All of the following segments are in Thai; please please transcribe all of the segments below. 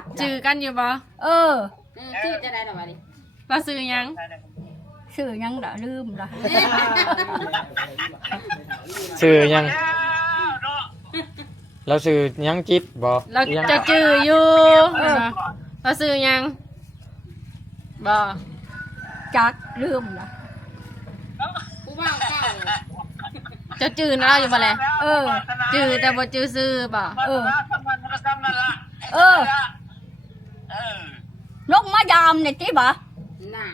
ดจื้อกันอยู่บ่ชื่อจะได้หรอวะดิ เราซื้อยัง ชื่อยังละลืมละ ชื่อยังเราชื่อยังจิตบ่ เราจะจื้ออยู่เราซื้อยังบ่ จักลืมละ ผู้บ่าวเก่า จะจื้อเราอยู่บ่แหละจื้อแต่บ่จื้อซื้อบ่ นกมายามเนี่ยที่บ่ น่ะ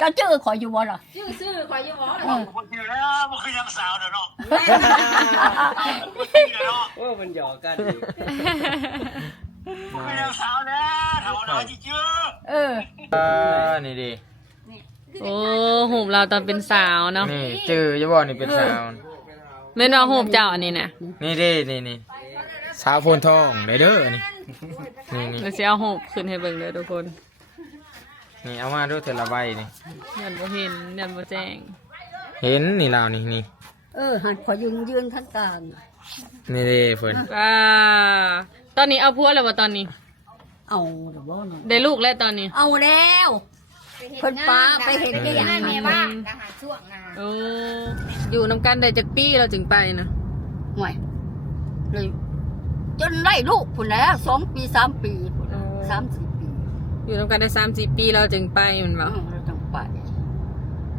จะชื่อขอยอยู่บ่ล่ะ ชื่อคอยอยู่หรอ คนเดียวแล้วมันคือยังสาวเด้อเนาะ โอ้มันหยอกกันอีก มันคือยังสาวแล้วเท่าน้อยจื้อ นี่ดิ โอ้โหมเราตอนเป็นสาวเนาะ นี่ชื่อจะบอกนี่เป็นสาว แม่นว่าโหมเจ้าอันนี้น่ะ นี่ดินี่สาวโพนทองเด้อนี่นี่ เราสิเอาโหมขึ้นให้เบิ่งเด้อทุกคน นี่เอามาด้วยเทละใบนี่ ยันบ่เห็นยันบ่แจ้ง เห็นนี่ลาวนี่ หันขอยืนทั้งกลาง นี่ดิเพิ่น ตอนนี้เอาผัวแล้วบ่ตอนนี้ เอาเดี๋ยวบ่เนาะ ได้ลูกแล้วตอนนี้ เอาแล้วเพิ่นป้าไปเห็นก็อย่าง แม่ นี้ บ้านทหารช่วงนา โอ้อยู่นำกันได้จักปีเราจึงไปนะ ห่วยเลยจนได้ลูกพุ่นแล้ว2 ปี3 ปีพุ่น3-4 ปี อยู่นำกันได้3-4 ปีเราจึงไปแมันบ่ เราต้องไป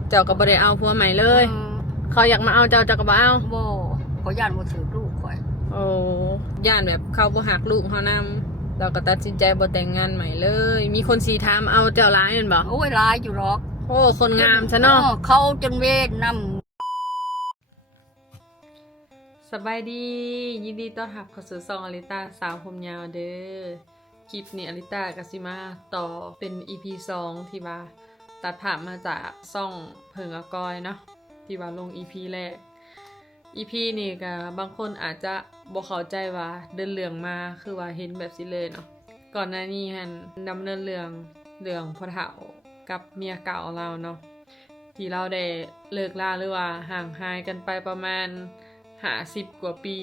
เจ้าก็บ่ได้เอาผัวใหม่เลย เขาอยากมาเอาเจ้าก็บ่เอา บ่ขอย่านบ่ถือลูกข่อย โอ้ย่านแบบเขาบ่หักลูกเขานำเราก็ตัดสินใจบ่แต่งงานใหม่เลย มีคนสีถามเอาเจ้าร้ายแม่นบ่ โอ้ยหลายอยู่หรอก โอ้คนงามซะเนาะ เขาจนเวทนำ สบายดียินดีต้อนรับเข้าสู่ช่องอลิตาสาวผมยาวเด้อคลิปนี้อลิตาก็สิมาต่อเป็น EP 2 ที่ว่าตัดภาพมาจากช่องเพิงอากอยเนาะที่ว่าลง EP แรก EP นี่ก็บางคนอาจจะบ่เข้าใจว่าเดินเรื่องมาคือว่าเห็นแบบสิเลยเนาะก่อนหน้านี้หั่นดำเนินเรื่องพ่อเฒ่ากับเมียเก่าเราเนาะที่เราได้เลิกลาหรือว่าห่างหายกันไปประมาณ50 กว่าปี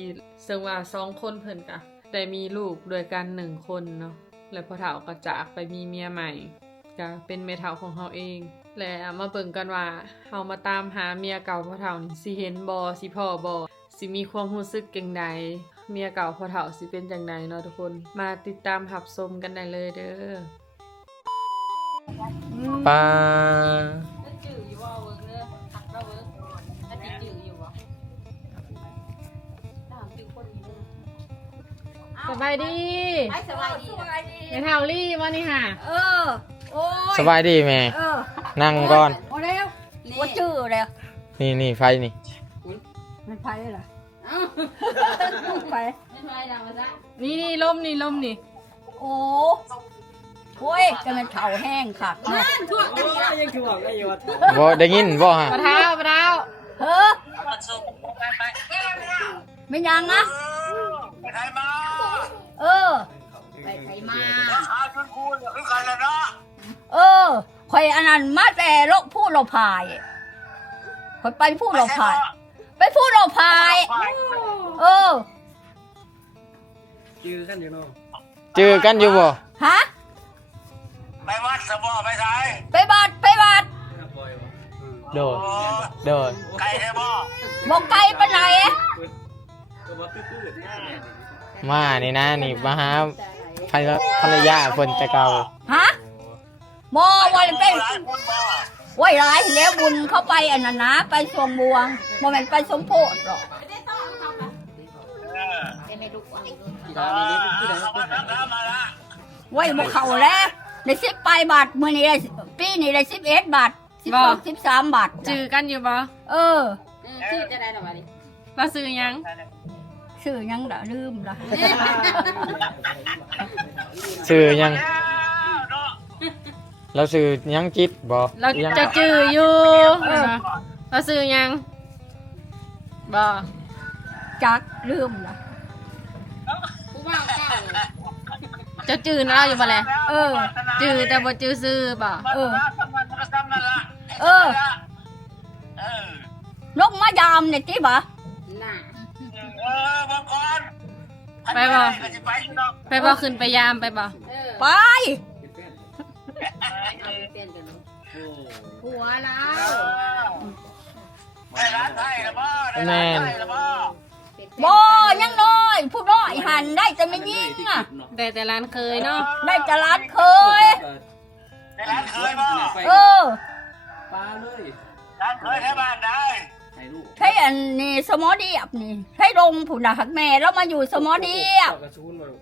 ซึ่งว่า2 คนเพิ่นก็ได้มีลูกด้วยกัน1 คนเนาะแล้วพ่อเฒ่าก็จากไปมีเมียใหม่ก็เป็นแม่เฒ่าของเฮาเองและมาเบิ่งกันว่าเฮามาตามหาเมียเก่าพ่อเฒ่านี่สิเห็นบ่สิพ้อบ่สิมีความรู้สึกจังใดเมียเก่าพ่อเฒ่าสิเป็นจังใดเนาะทุกคนมาติดตามรับชมกันได้เลยเด้อ ป้า จื้ออยู่ว่าเบิ่งเด้อหักเราเบิ่งถ้าสิจื้ออยู่บ่สบายดี สบายดี แม่เฒ่าลี่บ่นี่ค่ะ โอ้ย สบายดีแม่นั่งก่อน โอ้แล้วว่าชื่อแล้ว นี่ไฟนี่ มันไปเลยล่ะไป ไม่ใช่ดังมาซะ นี่ลมนี่ โอ้โอ้ยจะมันเผาแห้งค่ะ ช่วงกันนี่ละ ยังถ่วงกันอยู่วะ บ่ได้ยินบ่ฮะ ปะเท้า เฮ้อไม่ยังนะ ไปไทยมา ไปไทยมา หาคุณครูอย่าคือกันแล้วเนาะ ข่อยอันนั้นมาแต่โลกผู้เราพายข่อยไปผู้เราพาย ไปผู้เราพาย จื้อกันอยู่เนาะ เจอกันอยู่บ่ ฮะ ไปวัดสบอไปไทย ไปบัด ครับบอยวะ โดด ไก่ใช่บ่ บอกไกลไปไหน ก็ว่าตื้อๆเนี่ย มานี่นะนี่มาหาภรรยาเพิ่นแต่เก่า ฮะมอวันไป หลายคนบ่ ไว้ร้ายแล้วบุญเข้าไปอันนั้นนะไปสวงบวงโมเมนไปสมโพธิหรอก เป็นไม่ลูกอะไรลูก ที่ร้านนี้ที่ไหน เขามาทักมาละ ไว้บกเขาแล้วใน10 ปลายบาทมื่อนี้ได้ปีนี้ได้11 บาท12 13 บาท จื้อกันอยู่บ่ ชื่อจะได้หรอวะดิ เราซื้อยัง ชื่อยังละลืมละ ชื่อยังเราชื่อยังจิตบ่ เราจะจื้ออยู่เราซื้อยังบ่ จักลืมละ ผู้บ่าวเก่า จะจื้อเราอยู่บ่แหละจื้อแต่บ่จื้อซื้อบ่ นกมายามเนี่ยที่บ่ น่ะ บางคน ไปบ่ขึ้นไปยามไปบ่ เออ ไป เอาไปเปลี่ยนกันเนาะ โอ้ หัวแล้ เอ ว อได้ร้านไทยแล้วบ่ได้ แม่ ร้าน น ไทยแล้วบ่ บ่ยังน้อยผู้น้อยหันได้แต่ไม่ยิงอ่ะ ได้แต่ร้านเคยเนาะ ได้แต่ร้านเคย ได้ร้านเคยบ่ เออ ปลาเลย ร้านเคยแถวบ้านได้ ให้ลูก ใช่อันนี้สมอเดียบนี่ใช่ลงผู้น่ะหักแม่แล้วมาอยู่สมอเดียบ กระชูนมาลูก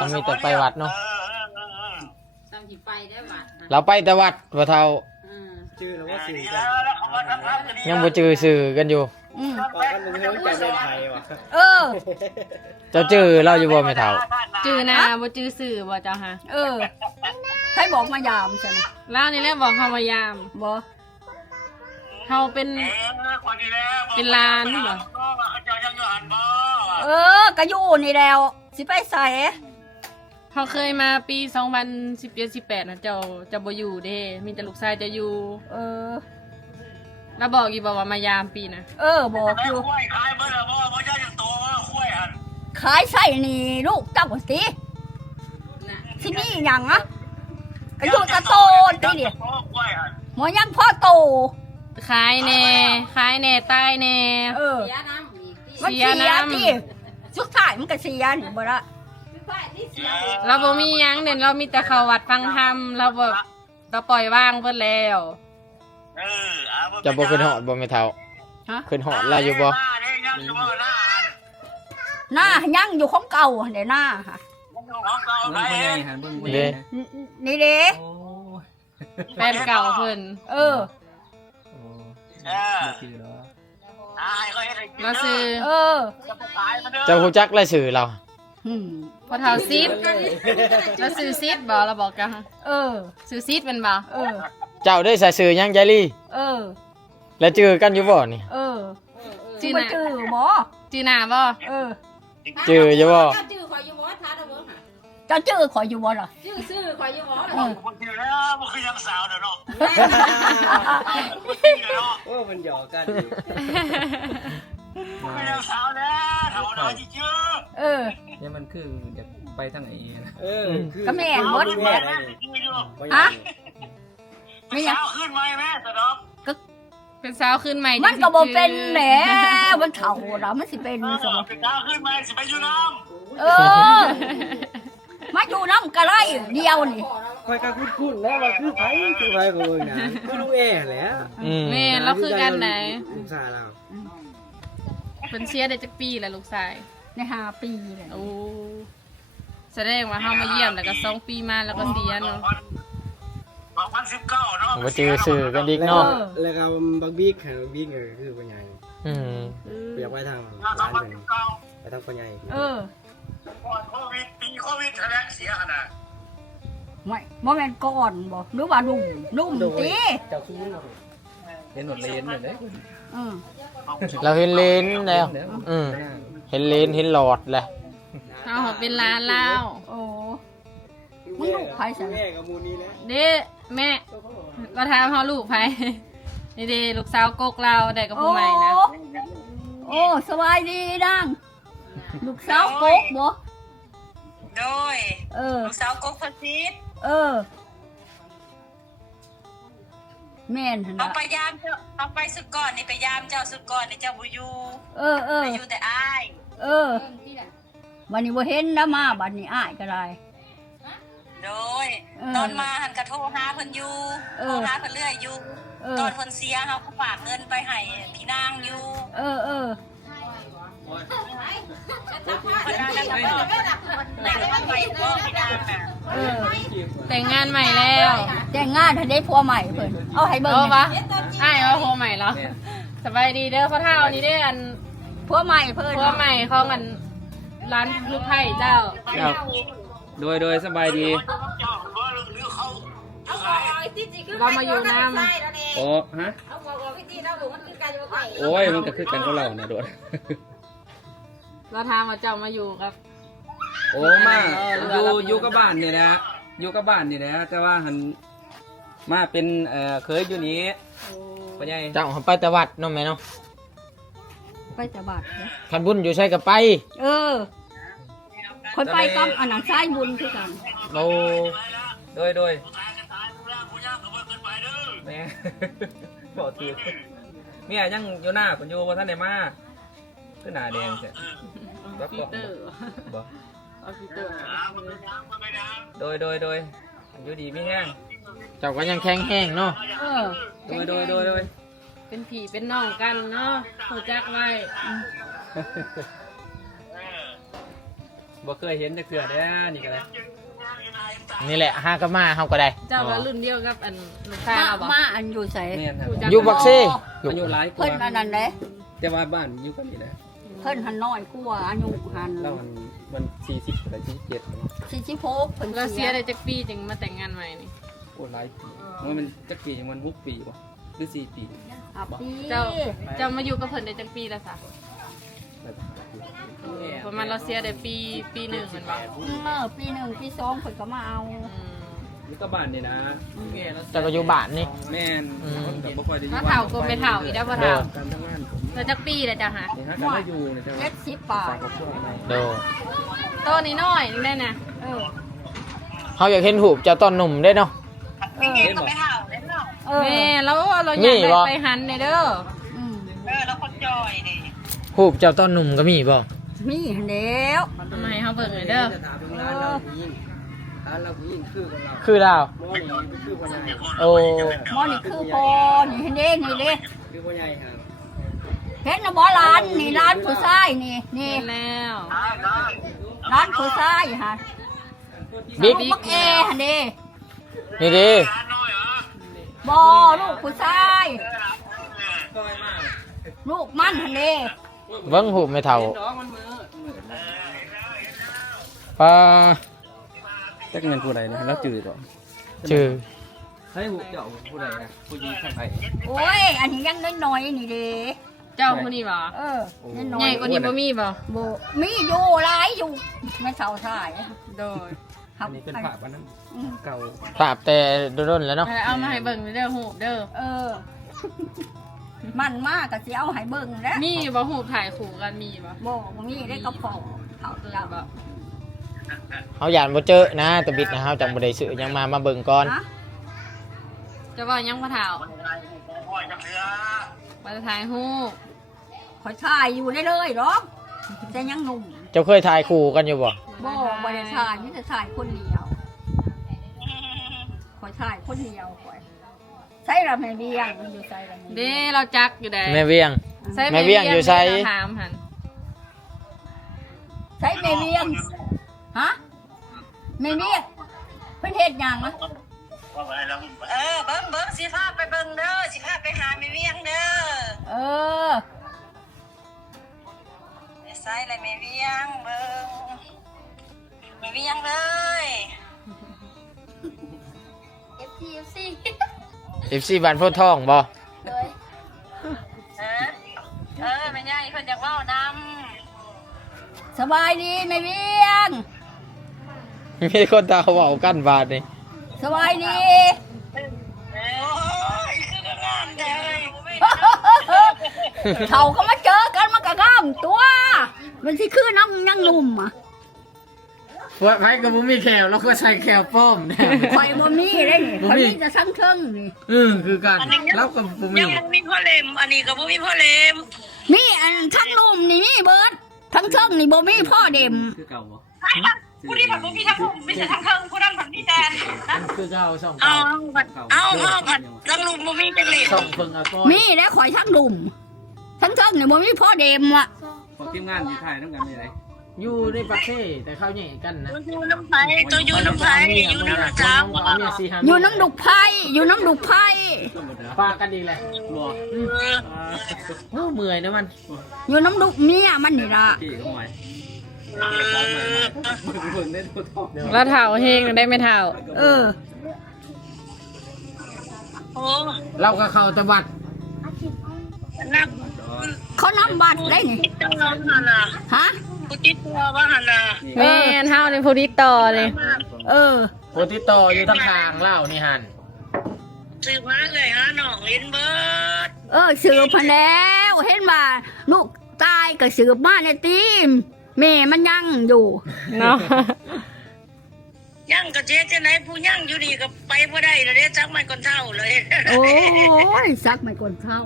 มันมีแต่ไปวัดเนาะ ซ้ำสิไปได้บัด เราไปแต่วัดบ่เท่า ชื่อแล้วว่าสื่อ ดี กั แล้วแล้วเขาว่าทั้งๆก็ดี ยังบ่จื้อสื่อกันอยู่ อืม ออกกันมึงให้มันใจเป็นไทยว่ะ เออ เจ้าจื้อเราอยู่บ่แม่เฒ่า จื้อหนาบ่จื้อสื่อบ่เจ้าฮะ เออใครบอกมายามใช่ไหม แล้วนี่แหละบอกเฮามายาม บ่ เฮาเป็น คนดีแล้ว เป็นลานเหรอ เขาเจ้ายังอยู่หันบ่ เออก็อยู่นี่แล้วสิไปใส่ เฮาเคยมาปี2017-18นะเจ้าจะบ่อยู่เด้มีแต่ลูกชายจะอยู่ เออ แล้วบอกอีบอกว่ามายามปีนะ เออบอก แม่ อยู่ คุ้ยขายเบิ่แล้วบ่เจ้ายังโตว่าคุ้ยหัน ขายไส้นี่ลูกเจ้าสิ น่ะ ที่นี่หยังอะก็อยู่ตะโตนนี่ดิ โอ้คุ้ยหัน หมอยังพ่อโต ขายแน่ขายแน่ตายแน่ เออ เสียน้ำอีกที่ มัน เสี เสี ย ย น้ำ ที่สุดท้ายมันก็เสียนี่บ่ละ เราบ่มีหยังเด่นเรามีแต่เข้าวัดฟังธรรมเราแบบเราปล่อยว่างเพิ่นแล้ว จะบ่ขึ้นฮอดบ่แม่เฒ่า ฮะ ขึ้นฮอดเราอยู่บ่ ยังอยู่บ่หน้า หน้ายังอยู่ของเก่าเดี๋ยวหน้าค่ะ ยังอยู่ของเก่า เบิ่ ไป งคนใหญ่ เอง หันเบิ่งคน เด้ ใหญ่นะ นี่เด้ โอ้ แฟนเก่าเพิ่น เออ โอ้ เออ บ่คือเหรอ ให้เขาเฮ็ดให้กิน เราซื้อ เออ จะไปขายมันเด้อ เจ้าฮู้จักรายชื่อเรา อืม พอเท่าซิดเราซื้อซิดบ่เราบอกกัน เออ ซื้อซิดเป็นบ่ เออ เจ้าได้ใส่ชื่อหยังยายลี่ เออ แล้วจื้อกันอยู่บ่นี่ เออ จื้อห บ่ น้า จื้อบ่ จื้อหน้าบ่ เออ จื้ออยู่บ่ เจ้าจื้อข่อยอยู่บ่ท้าตะเบิ่งหา เจ้าจื้อขอยอยู่บ่ล่ะ จื้อซื่อข่อยอยู่บ่ เออ คนที่แล้วมันคือยังสาวเด้อเนาะ โอ้มันหยอกกันอยู่ มันยังสาวแล้วเท่าน้อยจื้อ เออ เนี่ยมันคืออยากไปทางไหนนะคือ ก็แม่นหมด แม่ได้เลย ฮะ ไม่สาวขึ้นไหมแม่ตะดอก เป็นสาวขึ้นใหม่ มันก็บ่เป็นแหละมันเฒ่าแล้วมันสิเป็นสม เป็นสาวขึ้นไหมสิไปอยู่น้ เออ มาอยู่น้ำกะไรเดียวนี่ คอยก็คุ้นๆแล้วว่าคือไผของมึงนะคือลุงแอ่แหละ อืม แม่เราคือกันไหน ลูกชายเรา เป็นเชียร์ได้จักปีแหละลูกชาย ใน5 ปีเลย โอ้แสดงว่าเฮามาเยี่ยมแล้วก็2 ปีมาแล้วก็เสียเนาะ 2019เนาะ บ่จื้อชื่อกันอีกเนาะ แล้วก็บักบิ๊กบักบิ๊กคือปัญญา อืม อยากไปทางร้านเพิ่น 2019 ไปทางปัญญา เออ ก่อนโควิดปีโควิดแท้เสียขนาด ไม่บ่แม่นก่อนบ่หรือว่านุ่มติ เจ้าคือเห็นหนวดเลนเหมือนเด้ อืม เราเห็นเลนแล้วอืมเห็นเลนเห็นหลอดแล้ว เฮาเป็นร้านลาว โอ้มึงลูกไผซะ แม่กับมูนี่แหละ เด้แม่ก็ถามเฮาลูกไผนี่เด้ลูกสาวกกเราได้กับผู้ใหม่นะ โอ้สบายดีดังลูกสาวกกบ่ โดย เออ ลูกสาวกกพซิด เออ แม่นหั่น เอา น่ะ ไปยามเจ้าเอาไปสุดก่อนนี่ไปยามเจ้าสุดก่อนนี่เจ้าบุยู เออเออ ไปอยู่แต่อ้าย เออบัดนี้บ่เห็นนะมาบัดนี้อ้ายก็ได้ โดย เออ ตอนมาหันกระโทรหาเพิ่นอยู่ เออ โทรหาเพิ่นเรื่อยอยู่ เออ ตอนเพิ่นเสียเฮาก็ฝากเงินไปให้พี่นางอยู่ เออเออ เพิ่นนั่นน่ะไปบ่พี่นางน่ะ เออ แต่งงานใหม่แล้ว แต่งงานให้ได้ผัวใหม่เพิ่นเอาให้เบิ่ง เอา แหน่ ปะอ้ายว่าผัวใหม่เหรอสบายดีเด้อพ่อเฒ่านี่เด้ออัน ผัวใหม่เพิ่น ผัวใหม่ของอันร้านลูกไผ่เจ้า ครับโดยสบายดี เจ้าบ่หรือเขา เอาบอกไอ้ที่จริงคือ เรามาอยู่น้ ใช่แล้วนี่ โอ้ฮะ เอาบอกพี่จีเราบอกมันคือการอยู่ไกล โอ้ยมันก็คือกันกับเรานะโดด เราทางมาเจ้ามาอยู่ครับ โอ้มาอยู่กับบ้านนี่แหละอยู่กับบ้านนี่แหละแต่ว่าหันมาเป็นเคยอยู่นี้ปัญญา เจ้าไปแต่วัดเนาะแม่เนาะ ไปแต่บาดเด้อ คันบุญอยู่ใช่ก็ไป เออ แล้วก็ คนไปกับอันนั้นสายบุญคือกัน โอ้ โดย ตายกันตายผู้ร่างผู้ยากก็เพิ่นขึ้นไปเด้อ แม่บอกตื่นเมียยังอยู่หน้าคนอยู่ว่าท่านไหนมาขึ้นหน้าแดงเสีย ปีเตอร์ บอก เอาปีเตอร์ ไปนะ โดยอยู่ดีไม่แห้ง เจ้าก็ยังแข็งแห้งเนาะ เออ โดย เป็นผีเป็นน้องกันเนาะหูจักไว้ บ่เคยเห็นจะเกลือเด้อนี่ก็เลย นี่แหละห้าก็มาเฮาก็ได้ เจ้าว่ารุ่นเดียวกับอันลูกชาย มา เราบ่ มาอันอยู่ใส่ แม่นครับ อยู่บักซี่ อายุหลายก เพิ่น ว่า อันนั้นเด้ แต่ว่าบ้านอยู่กันนี่แหละ เพิ่นหันน้อยกว่าอายุหัน แล้วมัน40อะไร47 46เพิ่น เราเสียได้จักปีจึงมาแต่งงานใหม่นี่ โอ้หลายปีมันจักปีมัน6ปีบ่หรือ4ปี อับปี เจ้ามาอยู่กับเพิ่นได้จักปีแล้วซะประมาณเราเสียได้ปีหนึ่งแมันบ่ ปีหนึ่งปีสองเพิ่นก็มาเอา อยู่กับบ้านนี่นะ เจ้าก็อยู่บ้านนี่ แม่นคนก็บ่ค่อยได้อยู่ ถ้าเฒ่าก็ไม่เฒ่าอีกแล้วบ่เฒ่า การทำงานผม แล้วจักปีแล้วจ้ะฮะ นี่ฮะการได้อยู่เนี่ยจังว่า 70บาท ครอบครัวใหม่ โด ตัวนี้น้อยนี่ได้นะ เฮาอยากเห็นหูปเจ้าตอนหนุ่มได้เนาะ ไม่เงี้ยก็ไม่เห่าเลยเนาะ แม่เราอยากได้ไปหันเด้อ แล้วคนจอยดิ หูปเจ้าตอนหนุ่มก็มีบ่ มีแล้ว ทำไมเฮาเบิ่งเลยเด้อ คือดาวโอ้ หมอนี่คือพอนี่เห็นเด้นี่เด้เห็นนะบ่ร้านนี่ร้านผู้ชายนี่ เห็นแล้ว ร้านผู้ชายฮะ บิ๊ก ลูกมักเอหั่นเด้ นี่ดิ บ่ลูกผู้ชายลูกมันหั่นเด้ เบิ่งหูปไม่เท่าปลา จักแม่นผู้ใดนะแล้วจืดบ่ ชื่อ ให้หูเจ้าผู้ใดนะผู้หญิงทางไหน โอ้ยอันนี้ยังน้อยๆนี่เด้ เจ้าผู้นี้บ่ น้อย ใหญ่กว่านี้บ่มีบ่ บ่มีอยู่หลายอยู่ไม่เท่าท่าย โดย อันนี้เป็นภาพวันนั้นเก่า ภาพแต่โดนๆแล้วเนาะ เอามาให้เบิ่งเด้อหูเด้อ มันมากก็สิเอาให้เบิ่งแหล้ว มีบ่หูถ่ายคู่กันมีบ่ บ่มีได้กระป๋องเขา เออ เจ้า บ่ เฮาย่านบ่เจอนะแต่บิดนะเฮาจังบ่ได้ซื้อยังมาเบิ่งก่อน ฮะ จะว่ายังบ่เฒ่า พ่อยจักเรือ บ่ได้ถ่ายฮู้ ข่อยถ่ายอยู่ได้เลยหรอกแต่ยังหนุ่ม เจ้าเคยถ่ายคู่กันอยู่บ่ บ่ได้ถ่ายมีแต่ถ่ายคนเดียวข่อยถ่ายคนเดียวข่อยใส่ละแม่เบี้ยงอยู่ใส่ละ เด้เราจักอยู่ได้ แม่เวียง ใส่ แม่เวียงอยู่ไส เราถามหั่น ใส่แม่เบี้ยงฮะแม่เบี้ยงเพิ่นเฮ็ดหยังนะ ว่าไปแล้ว เบิ้งสิพาไปเบิ้งเด้อสิพาไปหาไม่เวียงเด้อ เออ ใส่อะไรไม่เวียงเบิ้งไม่เวียงเลย FC บ้านโพธิ์ทองบ่ แม่ใหญ่เพิ่นอยากเว้าน สบายดีแม่เบี้ยง มีคนตาเว้ากันบาดนี่ สบายดี ำโอ้ยคืองามเด้อ เขาก็มาเจอกันมันก็งามตัว มันสิคือน้องยังหนุ่มอ่ะ ว่าไผก็บ่มีแขวแล้วก็ใส่แขวป้อมแน่ ข่อยบ่มีได้นี่ข่อยมีแต่ทั้งเทิงนี่ คือกันแล้วก็บ่มี ยังบ่มีพ่อเล็มอันนี้ก็บ่มีพ่อเล็ม มีอันทั้งหนุ่มนี่มีเบิดทั้งเทิงนี่บ่มีพ่อเด็ม คือเก่าบ่ ผู้ที่ผัดบ่มีทั้งผมไม่ใช่ทั้งเทิงผู้นั้นผัดพี่แดนนะ คือเก่าช่อง เอาผัดผัดทั้งลุงบ่มีจังเลย ช่องเพิ่งอาก้อย มีแล้วข่อยทั้งหนุ่มทั้งเทิงนี่บ่มีพ่อเด็มอ่ะ พอทีมงานอยู่ถ่ายนำกันนี่ได อยู่ในประเทศแต่เขาแย่งกันนะ อยู่น้ำไผ่ตัวอยู่น้ำไผ่อยู่น้ำจ้า อยู่น้ำดุกไผ่อยู่น้ำดุกไผ่ ปากันดีแหละบ่โอ้เมื่อยนะมัน อยู่น้ำดุกเมียมันนี่ล่ะ พี่ก็หน่อยเบิ่งได้ตัวทอง เราเฒ่าเฮงได้ไม่เฒ่า โอ้ เราก็เข้าตะบัด นัก เขานำบัตรได้นี่ ติดตัวหันน่ะ ฮะ กูติดตัวว่าหันน่ะ แม่นเฮาในผู้ติดต่อเลย โพติโตอยู่ทางทางเล่านี่หัน ซื้อมาเลยฮะน้องลิ้นเบิร์ด สืบมาแล้วเห็นมาลูกตายก็สืบมาในตีม แม่มันยังอยู่ เนาะ ยังกระเจี๊ยจะไหนผู้ยังอยู่ดีก็ไปบ่ได้เลยเด้จักมันคนเท่าเลย โอ้ยซักไม่ก่อนเข้า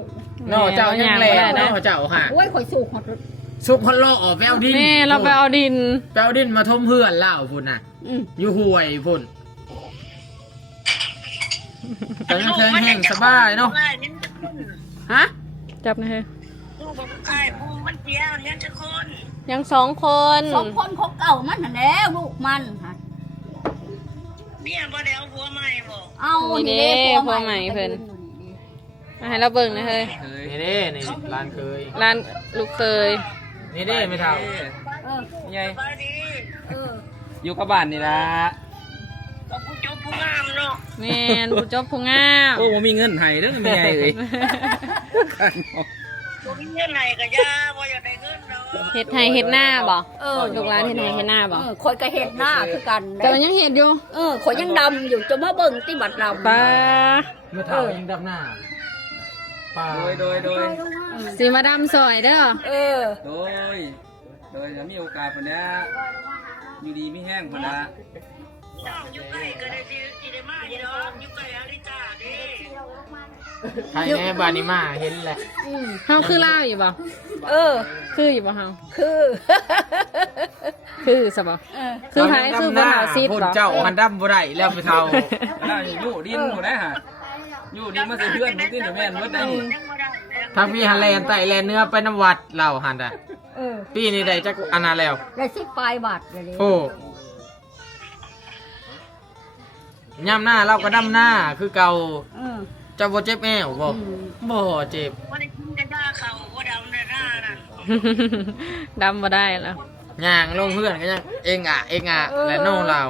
เนาะเจ้ายังแลเนาะเจ้าค่ะ โอ้ยข่อยสู้ฮอด ซุปฮอลโลออกไปเอาดิน นี่เราไปเอาดิน ไปเอาดินมาทมเพื่อนเล่าพุ่นน่ะ อืม อยู่ห่วยพุ่นแต่ยังแข็งแห้งสบายเนาะ ฮะ จับนะเฮ้ย ผู้บอกใครผู้มันเสียยังจะคน ยัง2 คน สองคนของเก่ามันหั่นแหล้วลูกมันค่ะ เนี่ยบ่ได้เอาผัวใหม่บ่ เอา นี่เด้พ่อใหม่เพิ่นมาให้เราเบิ่งนะเฮ้ย นี่เด้นี่ร้านเคย ร้านลูกเคย นี่เด้ไม่เท่า เออ ใหญ่ ไปดี เออ อยู่กับบ้านนี่ละ ก็ผู้จบผู้งามเนาะ แม่นผู้จบผู้งาม โอ้บ่มีเงินให้เด้อแม่ใหญ่เอ้ย บ่มีเงินให้ก็ยาบ่อยากได้เงินเนาะ เฮ็ดให้เฮ็ดหน้าบ่ เออ ลูกหลานเฮ็ดให้เฮ็ดหน้าบ่ ข่อยก็เฮ็ดหน้าคือกัน แต่ว่ายังเฮ็ดอยู่ ข่อยยังดำอยู่จะมาเบิ่งที่บัดดำ ป้า ไม่เท่ายังดับหน้าป่า โดย สิมาดำซอยเด้อ เออ โดยถ้ามีโอกาสพุ่นนะอยู่ดีมีแห้งพุ่นนะ อยู่ใกล้ก็ได้สิได้มาอยู่ดอกอยู่ใกล้อาริตาเด้ ใครแน่บานิมาเห็นแหละ เฮาคือลาวอยู่บ่ เออ คืออยู่บ่เฮา คือ คือซะบ่คือไผคือบ่เอาซิด พุ่น บ่ เจ้ามันดำบ่ได้แล้วไม่เท่า แล้วอยู่ดินพุ่นได้ฮะอยู่ดินมาใส่เพื่อนมึงที่นี่แม่นหมดได้นี่ ยังบ่ได้แล้ว ทางพี่ฮันแลนไต่แลนเนื้อไปน้ำวัดเราหันอ่ะ เออ ปีนี้ได้จักอันนาแล้ว ได้สิปลายบาทเลย โอ้ย่ำหน้าเราก็ดำหน้าคือเก่า เออ เจ้าบ่เจ็บแอวบ่บ่เจ็บ บ่ได้กินแต่หน้าเขาบ่ดำแต่หน้านั่น ดำบ่ได้แล้ว ย่างลงเพื่อนก็ยังเองอ่ะและน้องเรา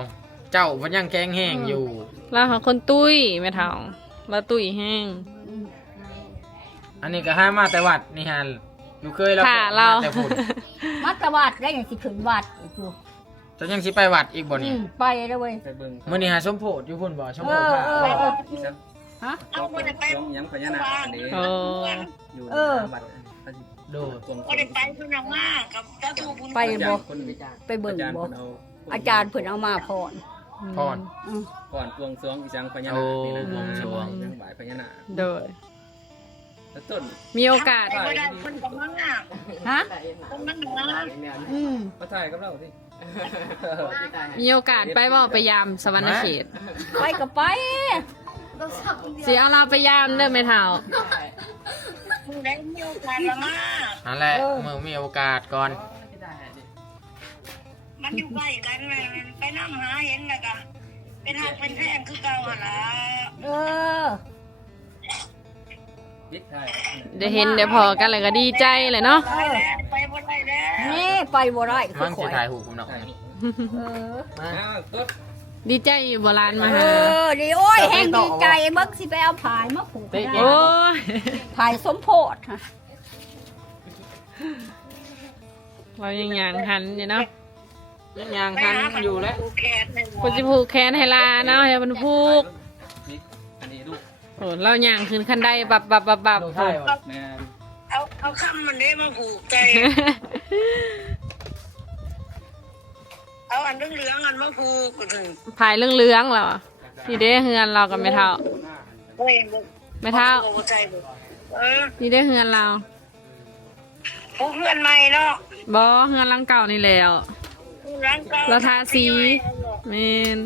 เจ้ามันยังแข็งแห้งอยู่ เราหาคนตุ้ยแม่เฒ่าเราตุ้ยแห้ง อันนี้ก็ให้มาแต่วัดนี่ฮันอยู่เคยเรา ค่ะ ก็ เรา มาแต่พุ่น มัตตบาดได้ยังสิขึ้นวัดอีกอยู่ จะยังสิไปวัดอีกบ่นี่ ไปแล้วเว้ย ไปเบิ่ง มื้อนี้หาสมโพธิอยู่พุ่นบ่สมโพธิ เออ พระ อีสัก ฮะ เอาบ่ได้ไป สองหยังพญานาคอันนี้ โอ้ อยู่ เออ บัด โดด บ่ได้ไปเพิ่นเอามากับตาทูบุญ ไปบ่ คน ไปเบิ่งบ่ อาจารย์เพิ่นเอา อาจารย์เพิ่นเอามาพร พร อืม ก่อนปวงสรวงอีสังพญานาคนี่นะ โอ้บวงสรวง ยังบ่ายพญานาค โดย แล้วต้น มีโอกาส ไปบ่ได้เพิ่นก็มา ฮะ เพิ่นมันมา อืม มาถ่ายกับเราสิ มีโอกาสไปบ่ไปยามสวรรณเขต ไปก็ไป สิเอาเราไปยามเด้อแม่เฒ่า ผู้ใดมีโอกาสละมา นั่นแหละมึงมีโอกาสก่อน มันอยู่ใกล้กันแม่นไปนำหาเห็นแล้วก็เป็นหักเป็นแพงคือเก่าหั่นล่ะ เออ ยิดถ่าย ได้เห็นได้พอกันแล้วก็ดีใจเลยเนาะ ไปแล้วไปบ่ได้แล้ว นี่ไปบ่ได้คื มั อน ข่ สิ อย ถ่ายหูผมหน่อย เออ อ้าวต้น ดีใจอยู่โบราณมา เอ หา อดีโอ้ยแห้งดีใจเบิกสิไปเอาผายมาผูก โอ้ย ผายสมโพธิค่ะ เรายังย่างหันอยู่เนาะ ยังยางทันอยู่แล้ว ผูกแขนแม่นบ่ คนจะผูกแขนให้ลาเนาะให้มันผูก นี่อันนี้ลูก โอ้เราย่างขึ้นคันไดบับ ลงท้ายว่ะ แม่ เอาคำมันได้มาผูกใจ เอาอันเหลืองๆอันมาผูกถึง ภายเรื่องเลื้องๆเราอะนี่เด้เฮือนเรากับแม่เฒ่า เฮ้ยบ่ แม่เฒ่า บ่ใจบ่เออ นี่เด้เฮือนเรา ผูกเพื่อนใหม่เนาะ บ่เฮือนหลังเก่านี่แล้ว ร้านเก่า เราทาสีแม่น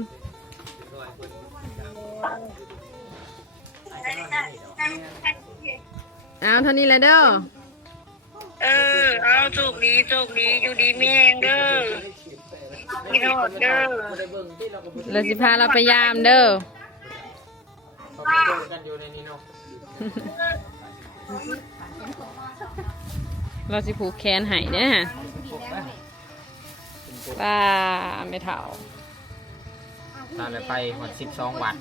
เอาเท่านี้เลยเด้อ เออเอาโชคดีอยู่ดีมีแรงเด้อมีโทษเด้อ เราสิพาเราไปยามเด้อ กันอยู่ในนี้เนาะ เราสิผูกแขนให้เด้อฮะป้าไม่เฒ่า ตามเลยไปหมด12 วัด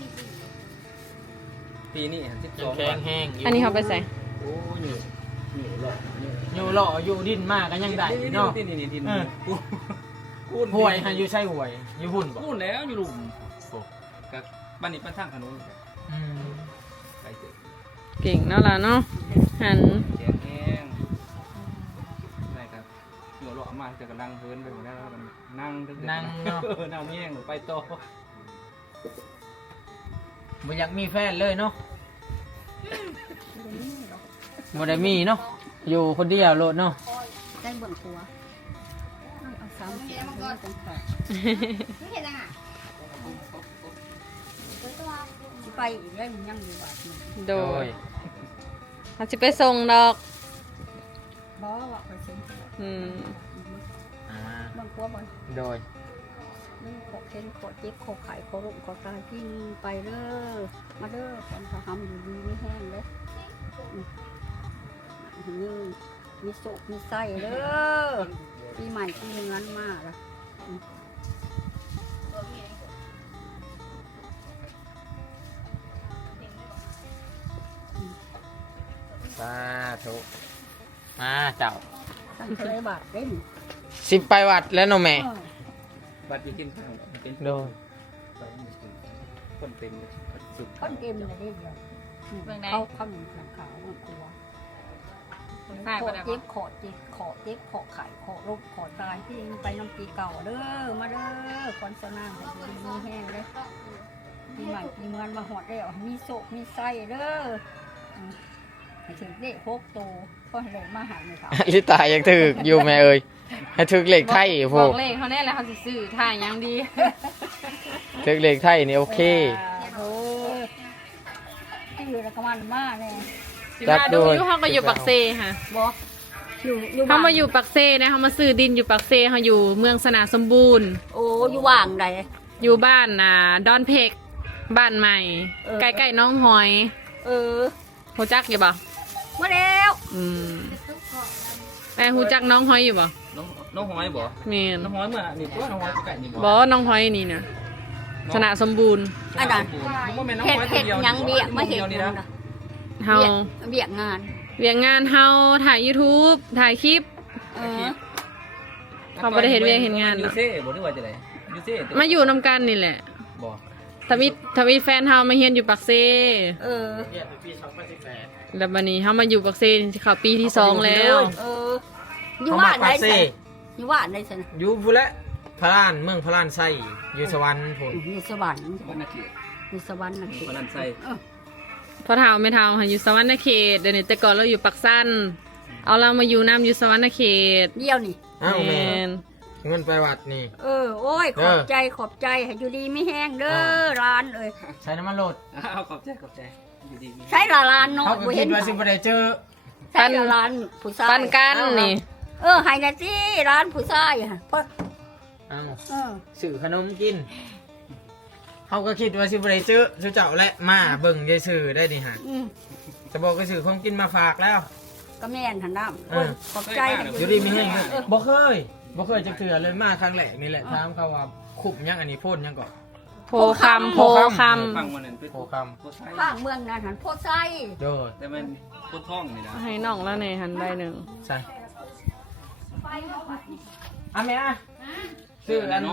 ปีนี้ยัง 12 แข็ วั ง น แห้งอยู่ อันนี้เขาไปใส่ โอ้ยอยู่หล่ออยู่ดินมากก็ยังได้เนาะ นี่ดิน ห่วยหันอยู่ใช่ห่วยอยู่หุ่นบ่ พูดแล้วอยู่หลุมกับบ้านนี้บ้านทางขนุน อืม ไปเจอ เก่งเนาะล่ะเนาะหัน แข็งแห้งได้ครับอยู่หล่อม มาจะกำลังเฮินไปหมดแล้วครับนั่งตึก นั่งเนาะ นั่งแย่งไปโต บ่อยากมีแฟนเลยเนาะบ่ได้มีเนาะอยู่คนเดียวโลดเนาะ ได้เบิ่งตัวเอาสามสิบมันก็จังค่ะ ไม่เห็นยังอ่ะ สิไปอีกได้มันยังอยู่บาดนี่ โดยเขาจะไปส่งดอก บ่ว่าไปสิ อืม อ่า บางตัวบ่ โดย นี่ขอเข็นขอเจ็บขอไข่ขอรุมขอตายพี่ไปเด้อมาเด้อคนเขาทำอยู่ดีไม่แห้งเลยนี่มีสุกมีไส้เด้อปีใหม่ปีเงินมากละ สาธุมาเจ้า ตั้งแต่บาทเล่น สิไปวัดแล้วเนาะแม่ บัดไปกินข้าวกิน โดย คนเต็มเลยสุด คนเกมเลยเด้เดียวเขาข้างหลังขาวมันกลัวขอเจ็บขอเจ็บขอเจ็บขอไข่ขอรุมขอตายพี่ไปน้ำปีเก่าเด้อมาเด้อคนสนามให้ดีมีแห้งเลยปีใหม่ปีเงินมาหอดได้มีโศกมีไส้เด้อให้ถึงเด็กพกโตก็เลยมาหาในเขา ลิตายังถึกอยู่แม่เอ้ยให้ถึกเลขไทย บ พว อก กเลขเขาแน่แล้วเขาสิซื้อถ่ายยังดี ถึกเลขไทยนี่โอเค โอ้ยที่อยู่ในกระมันมากเลย สิมาดูอยู่เขาก็อยู่ปักเซค่ะ บอกอยู่ เขามาอยู่ปักเซนะเขามาซื้อดินอยู่ปักเซเขาอยู่เมืองสนาสมบูรณ์ โอ้อยู่ว่างใด อยู่บ้านดอนเพกบ้านใหม่ ใกล้ๆน้องหอย เออ หูจักอยู่บ่ มาแล้ว อืมแต่หูจักน้องหอยอยู่บ่ น้องหอยบ่ เมน น้องหอยเมื่อนี่ตัวน้องหอยไก่นี่ บ่น้องหอยนี่นะสนาสมบูรณ์ อันนั้น ผมว่าแม่น้อง เห็ด หอย เห็ดยังเบียกมาเห็ด นี่ ยั นะ งนะ เฮา เบียกงาน เวียงงานเฮาถ่าย YouTube ถ่ายคลิป เออ เขาบ่ได้เฮ็ดเวียกเฮ็ดงาน ยู เนาะ เซ่บ่ได้ว่าจะไดยูเซ่ มาอยู่นำกันนี่แหละ บ่ ทวิตแฟนเฮามาเฮียนอยู่ปักเซ เออ แล้วบัดนี้เฮามาอยู่ปักเซนี่เข้าปีที่2แล้ว เอออยู่ว่านใดสิอยู่ว่านใดสิ อยู่พุ่นแหละพระลานเมืองพระลานไส้อยู่สวรรค์พุ่น อยู่สวรรค์ คนนักเกียรติ อยู่สวรรค์นั่นสิ คนนั้นใส่ พอเฒ่าไม่เฒ่าค่ะอยู่สวรรณเขตเดี๋ยวนี้แต่ก่อนเราอยู่ปักสั้นเอาเรามาอยู่น้ำอยู่สวรรณเขต เดียวนี่ อ้าวแม่ แม่น เงินไปวัดนี่ เออโอ้ยขอบใจขอบใจให้อยู่ดีไม่แห้งเด้อร้านเอ้ย ใช้น้ำมันโหลด เอาขอบใจอยู่ดีมี ใช้ละร้านเนาะ เขาก็คิดว่าสิบ่ได้เจอ ใช้ละร้านผู้ชาย ปันกันนี่ เออให้นะสิร้านผู้ชายค่ะเพราะ อ้าว เออ ซื้อขนมกินเขาก็คิดว่าสิบ่ได้เจอสุเจ้าและมาเบิ่งได้ซื้อได้นี่ฮะ อืม จะบอกก็ซื้อของกินมาฝากแล้ว ก็แม่นหันน้ำโอ้ยขอบใจให้ อยู่ดีมีแห้งบ่เคยจักเทื่อเลยมาครั้งแรกนี่แหละถามเขาว่าคุบยังอันนี้โพ่นยังก่อน โพคำโพค ฟังมันนั่นเป็น โพค โพไซ ข้างเมืองนั้นหันโพไซ ำโดด แต่มันโพท่องนี่นะ ำให้น้องแล้วในหันใบหนึ่ง ใช่อ่ะแม่อ่ะซื้ออัน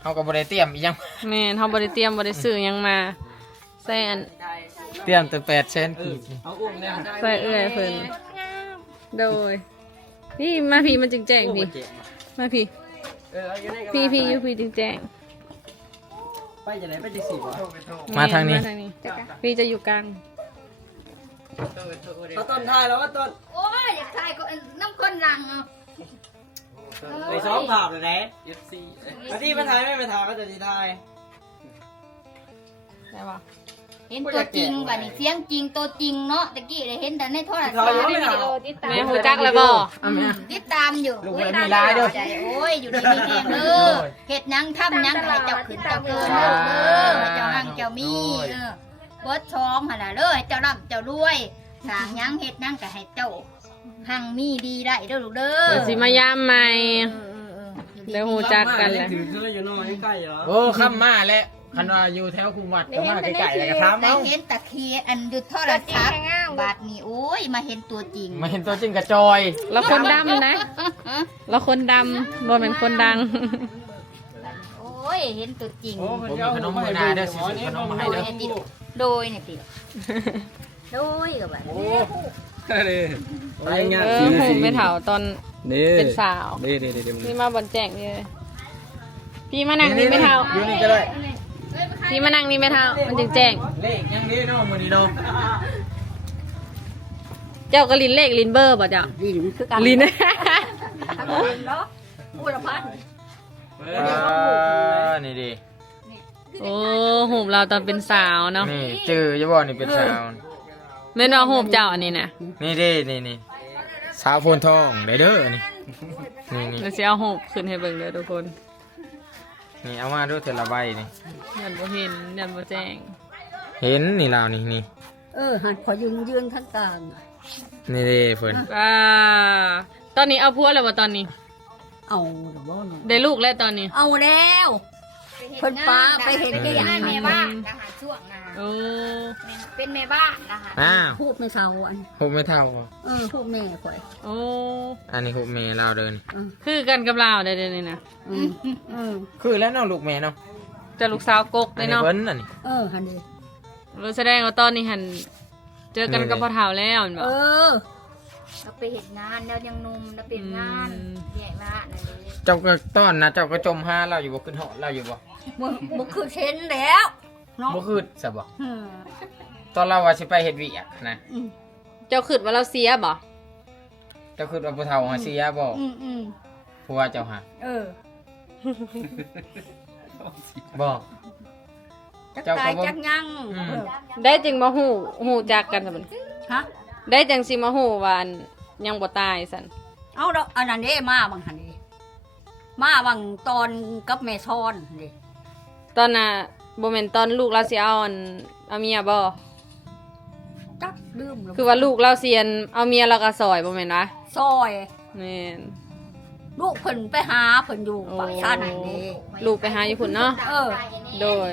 เขาก็บ่ได้เตรียมอีหยัง แม่นเขาบริเตรียมบริสื่อหยังมาใส่อัน เตรียมแต่800,000กีบ เอาอุ้มเนี่ย ใส่เอื้อยเพิ่นโดยนี่มาพี่มันจึงแจ้งพี่มาพี่พี่อยู่พี่จึงแจ้ง ไปจะไหนไปจะสิบ่ มาทางนี้ พี่จะอยู่กลาง เอาต้นทายแล้วว่าต้น โอ้ยอยากทายก็น้ำก้นรังเอา ไปซ้อมถามเลยนะFC มาที่มาถ่ายไม่มาถ่ายก็จะสิถ่าย ได้ปะ เห็นตัวจริงบัดนี้เสียงจริงตัวจริงเนาะตะกี้ได้เห็นแต่ในโทรศัพท์ เขาอยู่ไม่ ใน ถ่าย วิดีโอติดตาม แม่หูจักแล้วบ่ ติดตามอยู่ ลูกไม่มีร้ายเด้อ ใจโอ้ยอยู่ในมีแห้งเด้อเฮ็ดหยังทำหยังให้เจ้าขึ้นเจ้าเกินเด้อให้เจ้าหังเจ้ามีเบิดท้องหั่นน่ะเด้อให้เจ้าร่ำเจ้ารวยสร้างหยังเฮ็ดหยังก็ให้เจ้าหังมีดีได้เด้อลูกเด้อ เดี๋ยวสิมายามใหม่เดี๋ยวหูจักกันแหละ ถือเสื้ออยู่น้อยใกล้เหรอ โอ้ค่ำมาแล้วคันว่าอยู่แถวคุมวัดก็มาไกลๆแล้วก็ถาม ได้ เอา เห็นตะเคียนอันอยู่โทรศัพท์บาดนี้โอ้ยมาเห็นตัวจริง มาเห็นตัวจริงกระจอย แล้วคนดำนะแล้วคนดำบ่เป็นคนดัง โอ้ยเห็นตัวจริง ผมมีขนมมือหนาเด้อสิซื้อขนมมาให้เด้อ โดยเนี่ยติโดยกับแบบ ไปงาน หูไม่เท่าตอน นี่ เป็นสาว นี่ พี่มาบนแจงนี่เลยพี่มานั่งนี่ไม่เท่า อยู่นี่ก็ได้ พี่มานั่งนี่ไม่เท่ามันจึงแจ้ง เลขยังดีเนาะมื้อนี้เนาะ เจ้าก็ลินเลขลินเบอร์บ่เจ้า ลินคือกัน ลิน ลินเนาะพูดละพัน นี่ดิ โอ้หูบเราตอนเป็นสาวเนาะ นี่จื้อจะบ่นี่เป็นสาว แม่นว่าหูบเจ้าอันนี้นะ นี่ดินี่สาวโพนทองได้เด้อนี่นี่ เราจะเอาหูบขึ้นให้เบิ่งเลยทุกคน นี่เอามาดูเทละใบนี่ ยันบ่เห็นยันบ่แจ้ง เห็นนี่ลาวนี่ หันพอยืนข้างกลาง นี่เด้เพิ่น ตอนนี้เอาพัวแล้วบ่ตอนนี้ เอาหรือว่า ได้ลูกแล้วตอนนี้ เอาแล้วเพิ่นป้าไปเห็น เป็น ก็อย่าง แม่ นั้น บ้านนะคะช่วงนา โอ้ เป็นแม่บ้านนะคะ อ้าว พูดไม่เท่าอัน หุบไม่เท่าบ่ พูดแม่ข่อย โอ้ อันนี้หุบแม่ลาวเดิน คือกันกับเราได้เลยนี่นะ คือแล้วเนาะลูกแม่เนาะ จะลูกสาวกก อั ได้ นนี้ เนาะ เพิ่นน่ะนี่ ฮันดี เราแสดงว่าตอนนี้หันเจอกันกับพ่อเฒ่าแล้วเห็นบ่ เราไปเห็นงานแล้วยังหนุ่มเราเป็นงานใหญ่มากนั่นเลย เจ้าก็ต้อนนะเจ้าก็จมหาเราอยู่บ่ขึ้นเหาะเราอยู่บ่ บ่คือเช่นแล้วเนาะ บ่คือซะบ่ตอนเราว่าสิไปเฮ็ดเวียกนะ เจ้าคิดว่าเราเสียบ่ เจ้าคือว่าผู้เฒ่าหาเสียบ่ผัวเจ้าหาบ่ จักตายจักยัง ได้จึงมาฮู้จักกันซะบัด ฮะ ได้จังสิมาฮู้ว่าอันยังบ่ตายซั่น เอาดอกอันนั้นเด้มาบางหันดีมาบางตอนกับแม่ซ้อนดิ ตอนน่ะบ่แม่นตอนลูกเราสิเอาอันเอาเมียบ่ จักลืมแล้ว คือว่าลูกเราเสียนเอาเมียเราก็ซอยบ่แม่นวะ ซอย แม่น ลูกเพิ่นไปหาเพิ่นอยู่ปากชาตินี่ ลูกไปหาอยู่พุ่นเนาะ โดย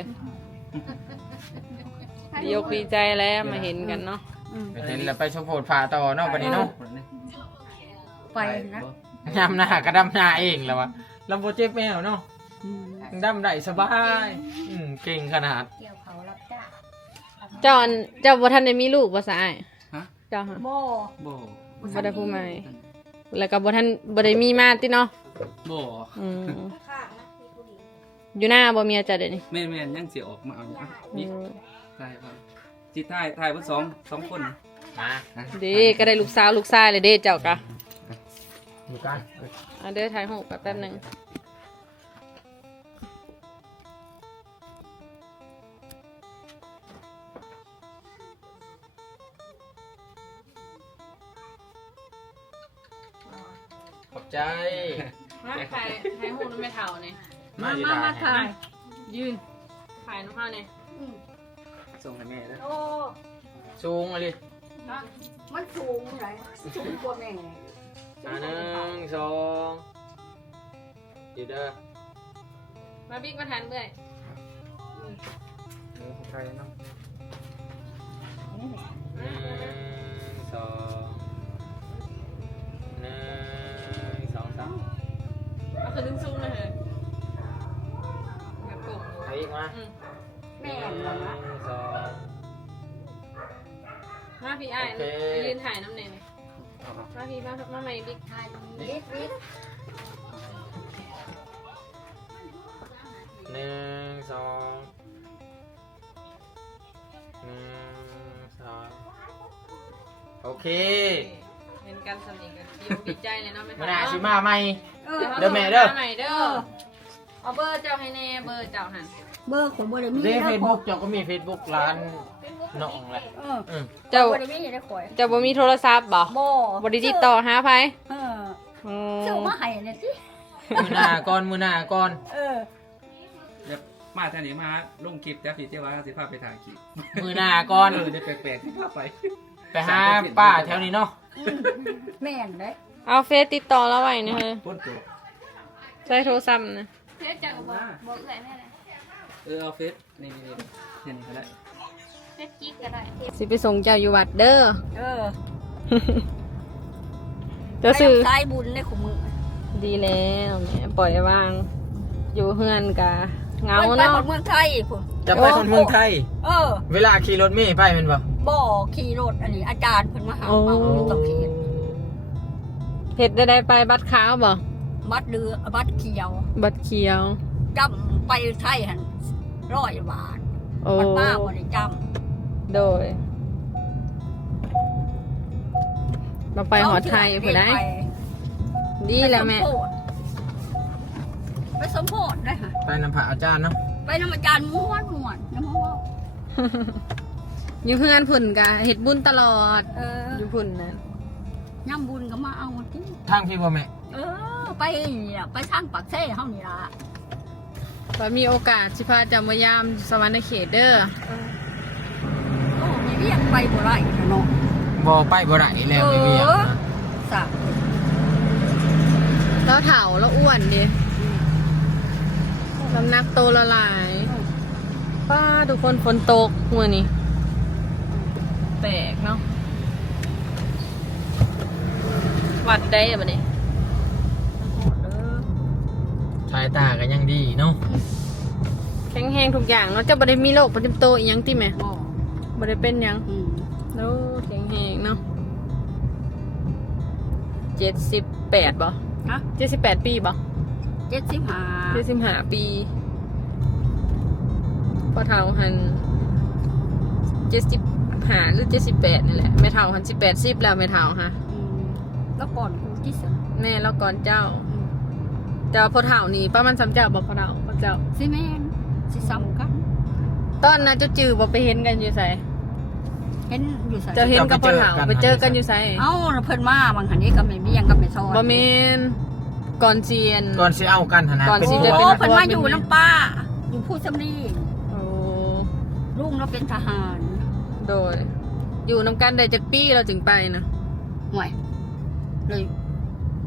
ยกดีใจแล้วมาเห็นกันเนาะ ไปเห็นแล้วไปชมโพดพาต่อเนาะบัดนี้เนาะ ไปนะ ยามหน้าก็ดำหน้าเองแล้ววะลำบ่เจ็บแมวเนาะดำได้สบายเก่งขนาด เกี่ยวเขารับจ้าง เจ้าบ่ทันได้มีลูกบ่ซะอ้าย ฮะ เจ้าฮะ บ่ บ่ บ่ได้ผู้ใหม่แล้วก็บ่ได้มีมาติเนาะ บ่ อืมอยู่หน้าบ่เมียจ้ะเดี๋ยวนี้ แม่นยังสิออกมาเอาอ่ะ อื นี่ ม ถ่ายครับสิถ่ายเพิ่นสองคน มา เด้ก็ได้ลูกสาวลูกชายเลยเด้เจ้าก็ อยู่กัน เด้อถ่ายรูปแป๊บนึง ขอบใจ มาถ่ายรูปนำแม่เฒ่านี่ มาถ่าย ยืนถ่ายน้ำเฮานี่ ส่งให้แม่เด้อ โอ้ สูงอะไร มันสูงไหนสูงกว่าแม่ 1 2อยู่เด้อ มาบิ๊กมาทานเมื่อย ใครเนาะ1 2 1 2 3 เอาคือดึงซูมเลยเหรอแบบกลม ใครอีกมา แม่เหรอนะ 1 2 มาพี่อ้าย โอเค ยืนถ่ายน้ำเนยมาพี่มาใหม่บิ๊ก ถ่ายนิดนิด 1 2 1 2โอเค เห็นกันสำเนียงกันดีใจเลยเนาะไม่ มาหน้าสิมาใหม่ เออ เด้อแม่เด้อ ใหม่เด้อเอาเบอร์เจ้าให้แน่เบอร์เจ้าหัน เบอร์ของบ่ได้มี เด้ นะ เฟซบุ๊กเจ้าก็มีเฟซบุ๊กร้านน้องแหละ เจ้า บ่ได้มีได้ข่อย เจ้าบ่มีโทรศัพท์บ่ บ่ บ่ได้ติดต่อหาไผ เออ อืม ซื้อมาให้เนี่ยสิ มือหน้าก่อนมือหน้าก่อน เออ เดี๋ยวมาท่านนี้มาลงคลิปแต่พี่เจ้าว่าสิพาไปถ่ายคลิป มือหน้าก่อน เดี๋ยวแปลกๆสิพาไป ไปหาป้าแถวนี้เนาะ แม่นเด้ เอาเฟซติดต่อแล้วไว้นะเฮ้ย พ้นตัว ใช้โทรศัพท์นะ เฮ็ดจังบ่บ่เอื้อยแม่เลย เอาเฟซนี่เห็นก็ได้ เฮ็ดกิ๊กก็ได้ สิไปส่งเจ้าอยู่วัดเด้อ เออ เจ้าซื้อ สายบุญในของมือ ดีแล้วแหม่ปล่อยว่าง อยู่เฮือนกะเหงา ไป เนาะ ของเมืองไทยพุ่น จะไปคนเมืองไทย เออ เวลาขี่รถเมล์ไปแมันบ่ บ่ขี่รถอันนี้อาจารย์เพิ่นมาหาเอาอยู่กับเขต เฮ็ดได้ไปบัตรขาวบ่ บัตรเรือบัตรเขียว บัตรเขียว จำไปไทยหัน100 บาท โอ้ มันมาบ่ได้จ โดยเรา ำ ไปหอไทยผู้ใดดีแล้วแม่ ไปสมโพธิได้ค่ะ ไปนำพระอาจารย์เนาะ ไปน้ำอาจารย์ม้วนน้ำม้วน อยู่เพื่อนพุ่นกะเฮ็ดบุญตลอด อยู่พุ่นนั้น ย่ำบุญก็มาเอาที่ ทางพี่บ่แม่ ไปนี่ล่ะไปทางปากเซ่เฮานี่ล่ะ ว่ามีโอกาสสิพาเจามายามสวรรค์เขตเด้อ โอ้มีเรียกไปบ่ได้เนาะ บ่ไปบ่ได้แล้วไม่มีหยังนะ สะ แล้วเฒ่าแล้วอ้วนดิน้ำหนักโตละหลายป้าทุกคนฝนตกมื้อนี้แปลกเนาะวัดได้บัดนี้ สายตาก็ยังดีเนาะ แข็งแรงทุกอย่างเนาะเจ้าบ่ได้มีโรคประจำตัวอีหยังติแม่ อ๋อ บ่ได้เป็นหยัง อืม แล้วแข็งแรงเนาะ78บ่ ฮะ 78ปีบ่ 75 75ปีพอเฒ่าหัน75หรือ78นี่แหละแม่เฒ่าหันสิ80แล้วแม่เฒ่าฮะ แล้วก่อนกูที่สุด แม่แล้วก่อนเจ้าแต่ว่าพอเฒ่านี่ป้ามันซ้ำเจ้าบ่พอเฒ่าพอเจ้า สิแม่นสิซ้ำกัน ตอนนั้นเจ้าจื้อบ่ไปเห็นกันอยู่ไส เห็นอยู่ใส่ เจ้าเห็นกับพอเฒ่าไปเจอกันอยู่ไส เอ้าเพิ่นมาบางหันนี้ก็ไม่มีหยังก็ไม่ซอย บ่แม่นก่อนเซียน ก่อนสิเอากันหั่นนะ ก่อนสิ โอ้ จะเป็น เพิ่นมาอยู่น้ำป้า อยู่ผู้สำลี โอ้ ลุงเราเป็นทหาร โดย อยู่นำกันได้จักปีเราจึงไปนะ ห่วยเลย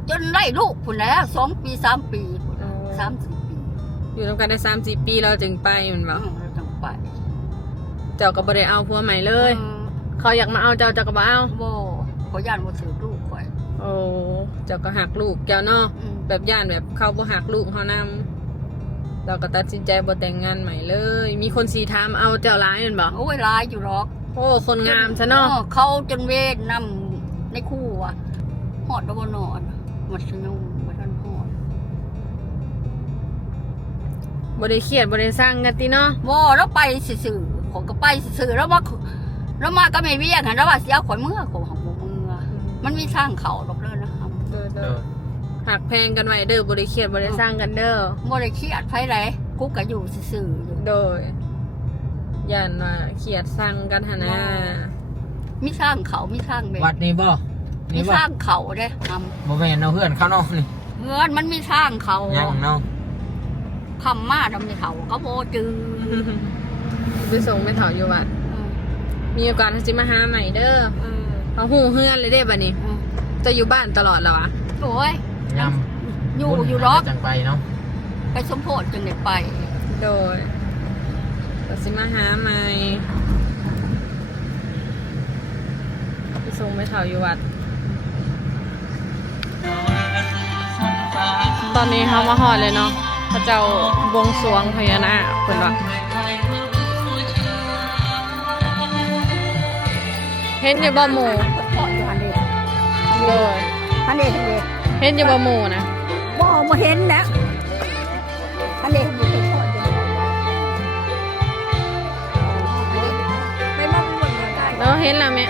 จนไล่ลูกพุ่นแล้ว2 ปี 3 ปีพุ่นน่ะ3-4 ปี อยู่นำกันได้3-4 ปีเราจึงไปแมันบ่ เราต้องไป เจ้าก็บ่ได้เอาผัวใหม่เลย เขาอยากมาเอาเจ้าเจ้าก็บ่เอา บ่ขอย่านบ่ถือลูกข่อย โอ้เจ้าก็หักลูกเจ้าเนาะ อืม แบบย่านแบบเขาบ่หักลูกเขานำเราก็ตัดสินใจบ่แต่งงานใหม่เลย มีคนสีถามเอาเจ้าร้ายแมันบ่ โอ้ยหลายอยู่หรอก โอ้คนงามซะเนาะ เขาจนเวทนำในคู่อ่ะหอดบ่นอนมัดสนุบ่ทันหอด บ่ได้เครียดบ่ได้สร้างกันติเนาะ บ่แล้วไปซื่อๆของก็ไปซื่อๆแล้วมาก็ไม่เวียงหั่นแล้วว่าสิเอาข่อยเมื่อของของบ่เมื่อมันมีทางเขาดอกเด้อนะครับ เออ หักแพงกันไว้เด้อบ่ได้เครียดบ่ได้สร้างกันเด้อ บ่ได้เครียดไผไหนกูก็อยู่ซื่อๆอยู่ โดยย่านว่าเครียดสร้างกันหั่นนะ มีทางเขามีทางแบบ วัดนี้บ่ มี นี่บ่ ทางเขาเด้ท บ่แม่นเอาเพื่อนเขาเนาะนี่ ำเงินมันมีทางเขา ยังเนาะ คำมาดำในเขาก็บ่จือ ไปส่งไปเถาอยู่วัดมีโอกาสสิมาหาใหม่เด้อ เออ เขาหูเฮือนเลยเด้บัดนี้ เออ จะอยู่บ้านตลอดแล้ววะ โอ้ย ย อยู่รอบ จังไปเนาะ ไปสมโพธิจึงได้ไป โดยก็สิมาหาใหม่ไปส่งไปเถาอยู่วัด ตอนนี้เขามาหอดเลยเนาะพระเจ้าบวงสรวงพญานาคเพิ่นว่าเห็นอยู่บ่หมู่ พ่ออยู่หันเด โดย หันเด เห็นอยู่บ่หมู่นะ บ่เห็นนะหันเดบ่เห็นพ่ออยู่ไปมาบนได้ แล้วเห็นแล้วแม่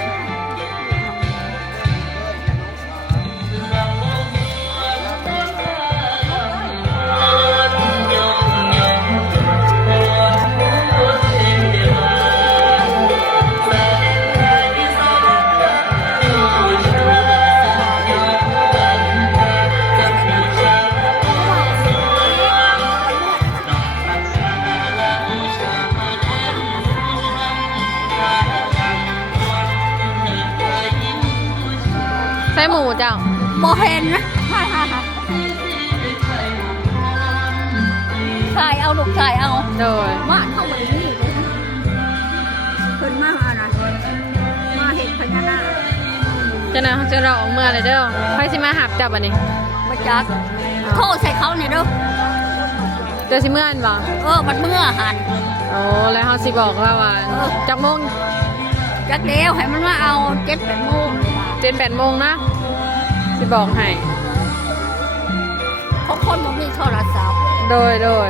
ใส่หมูเจ้า บ่เห็นนะถ่ายเอาลูกถ่ายเอา โดย บ้านเข้าไปนี่เลยเพิ่นมาอะไรมาเห็นพญานาค จะนะเขาจะรอออกเมื่อเลยเด้อใครสิมาหับจับอันนี้ มาจักโทษใส่เขาเนี่ยเด้อ เจอสิเมื่อนบ่ มันเมื่อหัน โอ้แล้วเขาสิบอกว่าจักโมง จักเดียวให้มันมาเอา7-8 โมง 7-8 โมงนะสิบอกให้ เขาคนบ่มีโทรศัพท์ โดย